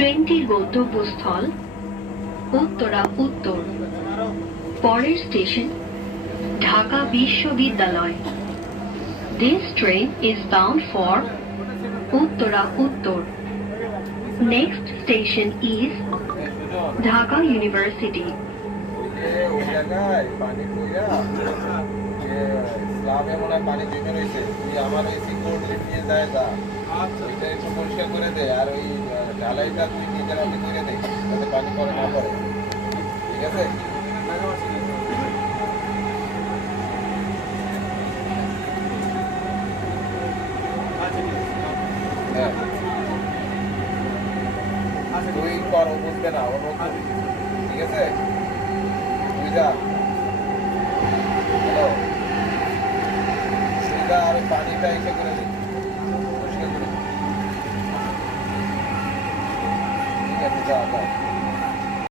ট্রেনটির গন্তব্যস্থল উত্তরা উত্তর। পরের স্টেশন ঢাকা বিশ্ববিদ্যালয়। This train is bound for Uttara Uttor. Next station is Dhaka University. পরিষ্কার করে দে আর ওই ঢালাইটা তুই নিজের হাতে করে দে যাতে পানি পরে না পড়ে, ঠিক আছে? হ্যাঁ তুই কর, বুঝবে না ওর মতো, ঠিক আছে? তুই যা, হ্যালো তুই যা আর ওই পানিটা এসে করে দে পরিষ্কার করে, ঠিক আছে? যা যা।